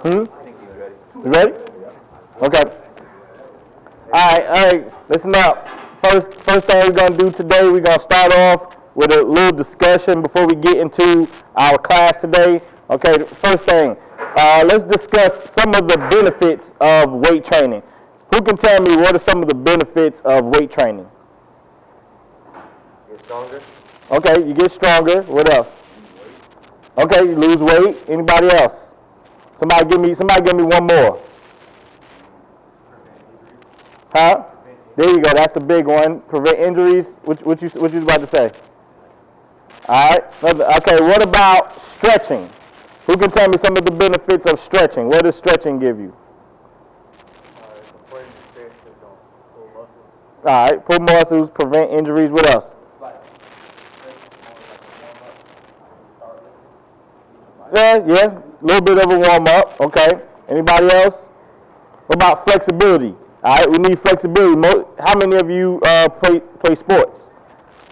Hmm? You ready? Okay. All right. Listen up. First thing we're gonna do today, we're gonna start off with a little discussion before we get into our class today. Okay. First thing, let's discuss some of the benefits of weight training. Who can tell me what are some of the benefits of weight training? Get stronger. Okay, you get stronger. What else? Okay, you lose weight. Anybody else? Somebody give me one more. Huh? There you go. That's a big one. Prevent injuries. What you about to say? All right. Okay. What about stretching? Who can tell me some of the benefits of stretching? What does stretching give you? All right. Pull muscles. Prevent injuries. What else? Yeah. A little bit of a warm up. Okay. Anybody else? What about flexibility? All right, we need flexibility. How many of you play sports?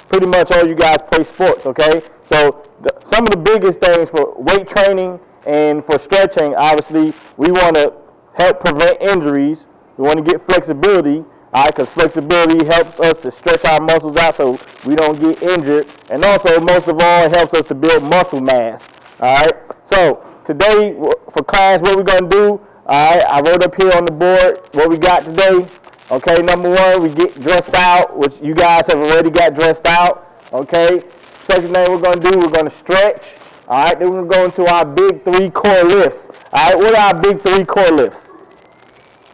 Pretty much all you guys play sports, okay? So some of the biggest things for weight training and for stretching, obviously, we want to help prevent injuries. We want to get flexibility, all right, because flexibility helps us to stretch our muscles out so we don't get injured. And also, most of all, it helps us to build muscle mass, all right? So today, for class, what we're going to do, all right, I wrote up here on the board what we got today. Okay, number one, we get dressed out, which you guys have already got dressed out. Okay, second thing we're going to do, we're going to stretch. All right, then we're going to go into our big 3 core lifts. All right, what are our big 3 core lifts?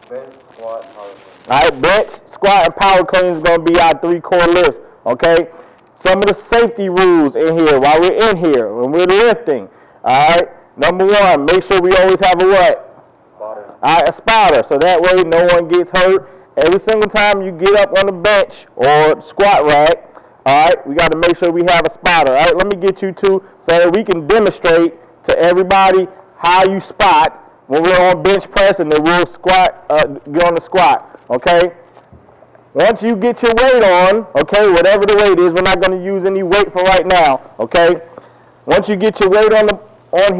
Bench, squat, power clean. All right, bench, squat, and power clean is going to be our 3 core lifts. Okay, some of the safety rules in here while we're in here, when we're lifting. All right, number one, make sure we always have a what? A spotter, so that way no one gets hurt. Every single time you get up on the bench or squat rack, all right, we got to make sure we have a spotter. All right, let me get you two so that we can demonstrate to everybody how you spot when we're on bench press and then we'll squat, get on the squat, okay? Once you get your weight on, okay, whatever the weight is, we're not going to use any weight for right now, okay? Once you get your weight on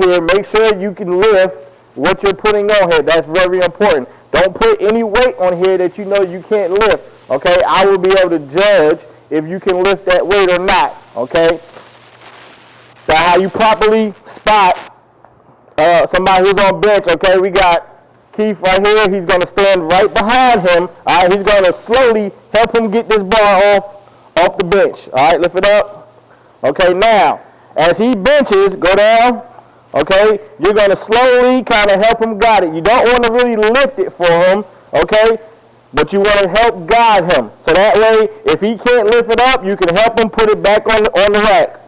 here, make sure you can lift what you're putting on here. That's very important. Don't put any weight on here that you know you can't lift, okay? I will be able to judge if you can lift that weight or not, okay? So how you properly spot somebody who's on bench, okay? We got Keith right here. He's going to stand right behind him. All right, he's going to slowly help him get this bar off the bench. All right, lift it up. Okay, now, as he benches, go down. Okay, you're going to slowly kind of help him guide it. You don't want to really lift it for him, okay, but you want to help guide him. So that way, if he can't lift it up, you can help him put it back on the rack,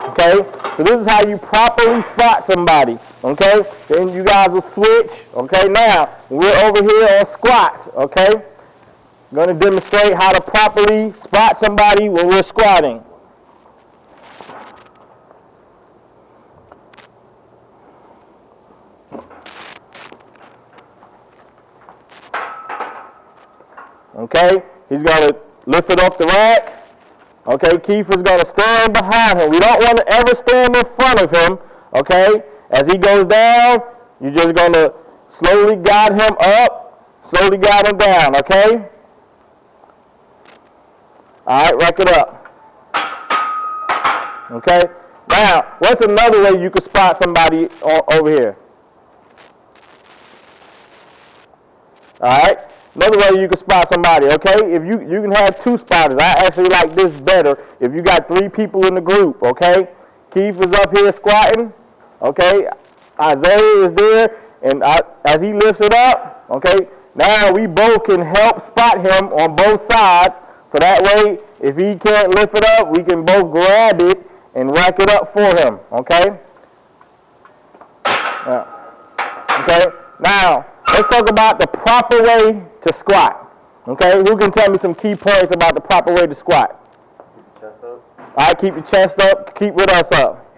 okay? So this is how you properly spot somebody, okay? Then you guys will switch, okay? Now, we're over here on squats, okay? I'm going to demonstrate how to properly spot somebody when we're squatting. Okay, he's going to lift it off the rack. Okay, Keith is going to stand behind him. We don't want to ever stand in front of him. Okay, as he goes down, you're just going to slowly guide him up, slowly guide him down. Okay? All right, rack it up. Okay, now, what's another way you could spot somebody over here? All right? Another way you can spot somebody, okay? If you can have 2 spotters. I actually like this better if you got 3 people in the group, okay? Keith is up here squatting, okay? Isaiah is there, and as he lifts it up, okay, now we both can help spot him on both sides, so that way, if he can't lift it up, we can both grab it and rack it up for him, okay? Okay, now, let's talk about the proper way to squat. Okay, who can tell me some key points about the proper way to squat? Keep your chest up. All right, keep your chest up. Keep with us up.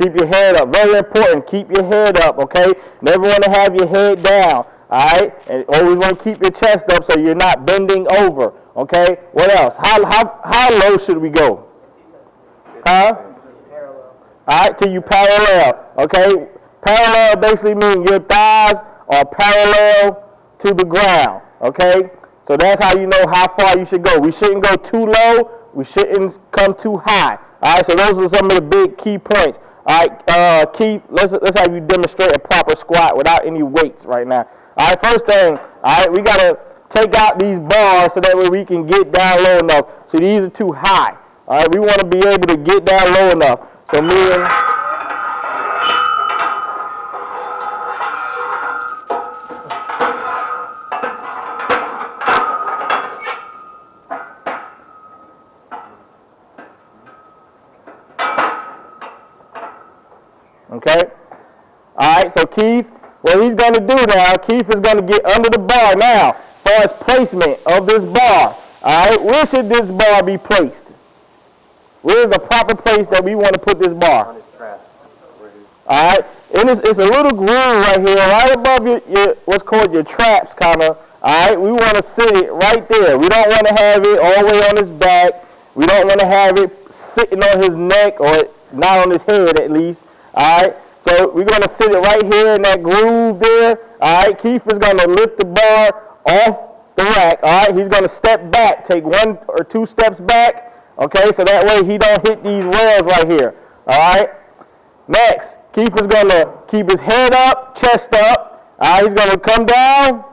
Keep your head up. Very important. Keep your head up, okay? Never want to have your head down, all right? And always want to keep your chest up so you're not bending over, okay? What else? How low should we go? Huh? All right, till you parallel, okay? Parallel basically means your thighs are parallel to the ground, okay? So that's how you know how far you should go. We shouldn't go too low. We shouldn't come too high. All right, so those are some of the big key points. All right, Keith, let's have you demonstrate a proper squat without any weights right now. All right, first thing, all right, we got to take out these bars so that way we can get down low enough. So these are too high. All right, we want to be able to get down low enough. So moving. Okay? Alright, so Keith, what he's going to do now, Keith is going to get under the bar now, as far as placement of this bar. Alright, where should this bar be placed? Where is the proper place that we want to put this bar? On his trap. Alright, and it's a little groove right here, right above your what's called your traps, kind of. Alright, we want to sit it right there. We don't want to have it all the way on his back. We don't want to have it sitting on his neck, or not on his head at least. Alright, so we're going to sit it right here in that groove there. Alright, Keith is going to lift the bar off the rack. Alright, he's going to step back, take 1 or 2 steps back. Okay, so that way he don't hit these rails right here. Alright, next, Keith is going to keep his head up, chest up. Alright, he's going to come down.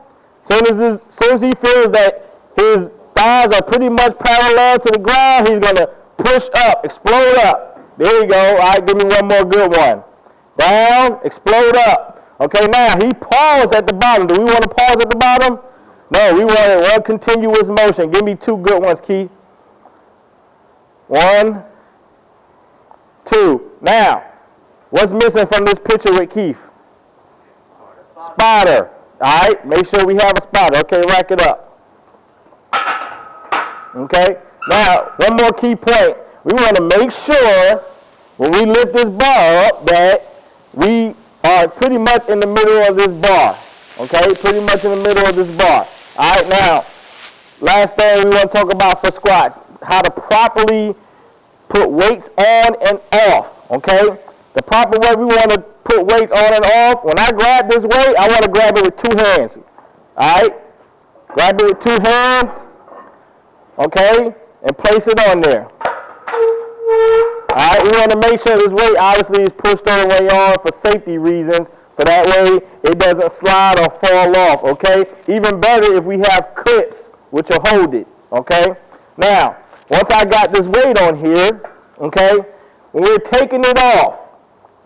As soon as he feels that his thighs are pretty much parallel to the ground, he's going to push up, explode up. There you go. All right, give me one more good one. Down, explode up. Okay, now he paused at the bottom. Do we want to pause at the bottom? No, we want one continuous motion. Give me 2 good ones, Keith. 1, 2. Now, what's missing from this picture with Keith? Spotter. All right, make sure we have a spotter. Okay, rack it up. Okay, now, one more key point. We want to make sure when we lift this bar up that we are pretty much in the middle of this bar. Okay, pretty much in the middle of this bar. All right, now, last thing we want to talk about for squats, how to properly put weights on and off. Okay, the proper way we want to put weights on and off. When I grab this weight, I want to grab it with 2 hands. All right, grab it with 2 hands. Okay, and place it on there. All right, we want to make sure this weight obviously is pushed all the way on for safety reasons, so that way it doesn't slide or fall off, okay? Even better if we have clips which will hold it, okay? Now, once I got this weight on here, okay, when we're taking it off,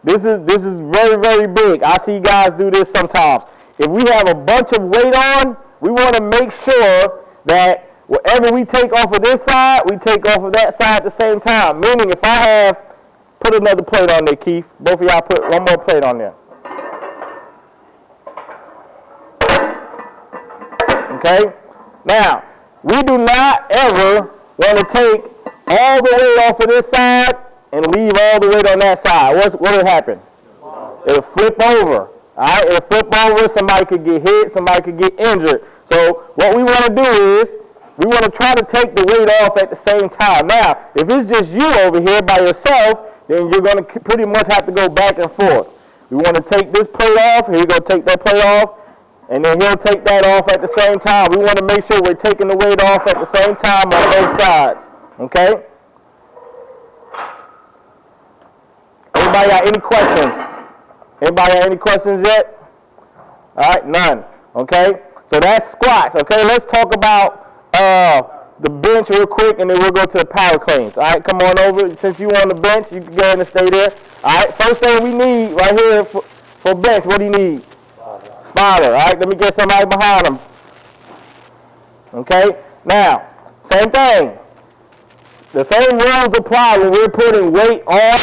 this is very, very big. I see guys do this sometimes. If we have a bunch of weight on, we want to make sure that whatever we take off of this side, we take off of that side at the same time. Meaning, if I have, put another plate on there, Keith. Both of y'all put one more plate on there. Okay? Now, we do not ever want to take all the weight off of this side and leave all the weight on that side. What will happen? It'll flip over. All right? It'll flip over. Somebody could get hit. Somebody could get injured. So what we want to do is, we want to try to take the weight off at the same time. Now, if it's just you over here by yourself, then you're going to pretty much have to go back and forth. We want to take this plate off. He's going to take that plate off. And then he'll take that off at the same time. We want to make sure we're taking the weight off at the same time on both sides. Okay? Anybody got any questions? Anybody got any questions yet? All right, none. Okay? So that's squats. Okay, let's talk about the bench real quick, and then we'll go to the power cleans. All right, come on over. Since you on the bench, you can go ahead and stay there. All right, first thing we need right here for bench, what do you need? Spotter. All right, let me get somebody behind him. Okay, now, same thing. The same rules apply when we're putting weight on